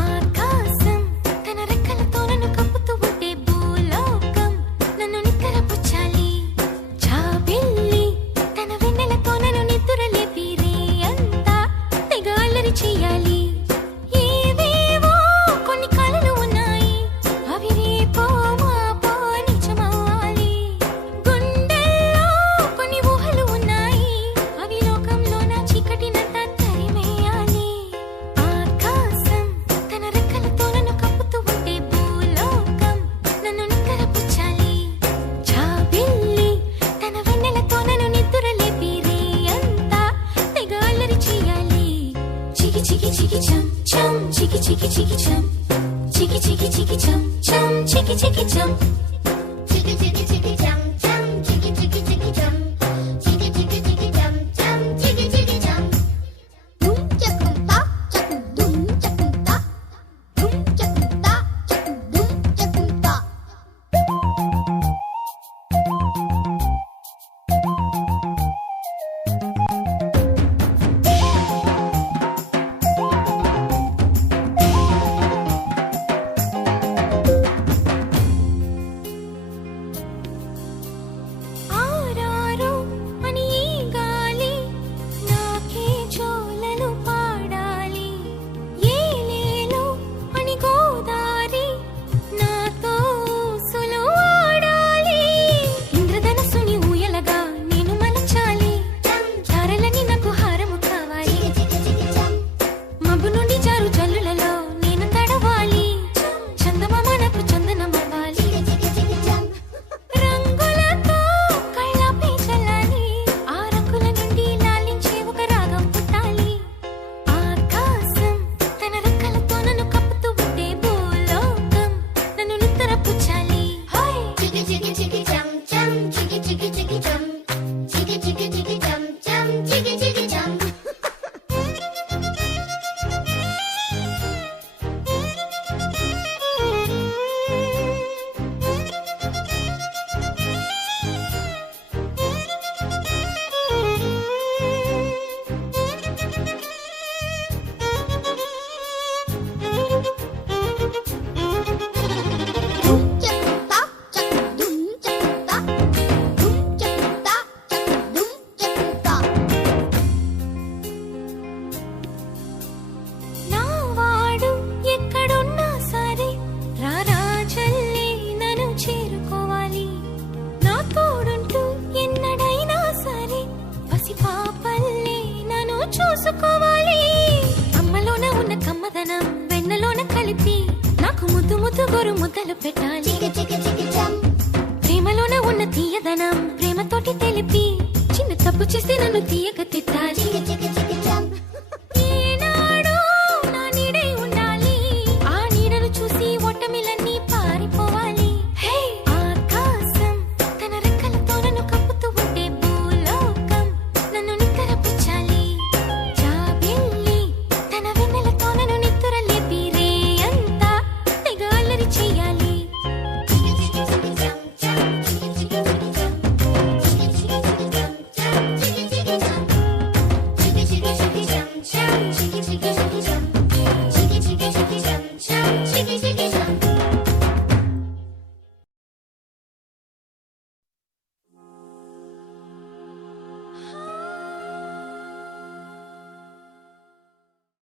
ఆకాశం తన రెక్కలతో నన్ను కప్పుతూ ఉంటే భూలోకం నన్ను నిక్కరపుచ్చాలి. జాబిల్లి తన వెన్నెలతో నన్ను నిద్రలేపి రేయంతా తెగ అల్లరి చెయ్యాలి. ఏవేవో కొన్ని కలలు ఉన్నాయి, అవి రేపో మాపో నిజమవ్వాలి. గుండెల్లో కొన్ని ఊహలు ఉన్నాయి, అవి లోకంలో నా చీకటినంతా తరిమేయాలి. ఆకాశం తన రెక్కలతో నన్ను కప్పుతూ ఉంటే భూలోకం నన్ను నిక్కరపుచ్చాలి. జాబిల్లి తన వెన్నెలతో నన్ను నిద్రలేపి రేయంతా తెగ అల్లరి చెయ్యాలి. చికి చికి చికి చం చం చికి చికి చికి చం చికి చికి చికి చం చం చికి చికి చం చికి చికి చికి చం చం చికి చికి చికి చం చికి చికి చికి చం చం చికి చికి చం దుమ్ చకుంతా చకు దుమ్ చకుంతా దుమ్ చకుంతా చకు దుమ్ చకుంతా ఆరారు అని ఈ గాలి నాకే జోలలు పాడాలి. ఏలేలు అని గోదారి నాతో ఊసులు ఆడాలి. ఇంద్రధనస్సుని ఊయలగా నేను మలచాలి. తారలని నాకు హారము కావాలి. మబ్బు నుండి జారు జల్లులలో నేను తడవాలి. చందమామ నాకు చందనమవ్వాలి. రంగులతో కళ్ళపై చల్లాలి. ఆ రంగుల నుండి లాలించే ఒక రాగం పుట్టాలి. ఆకాశం తన రెక్కలతో నన్ను కప్పుతూ ఉంటే భూలోకం నన్ను నిద్రపుచ్చాలి. చికి చికి చికి చం చం చికి చికి చికి చం చికి చికి చికి చం చం చికి చికి చం దుమ్ చకుంతా చకు దుమ్ చకుంతా దుమ్ చకుంతా చకు దుమ్ చకుంతా నా వాడు ఎక్కడున్నా సరే రారాజల్లే నన్ను చేరుకోవాలి. నా తోడుంటూ ఎన్నడైనా సరే పసిపాపల్లే నన్ను చూసుకోవాలి. అమ్మలోన ఉన్న కమ్మదనం వెన్నలోన కలిపి నాకు ముద్దు ముద్దు గొరు ముద్దలు పెట్టాలి. చికి చికి చికి చం ప్రేమలోన ఉన్న తీయదనం ప్రేమతోటి తెలిపి చిన్న తప్పు చేస్తే నన్ను తీయక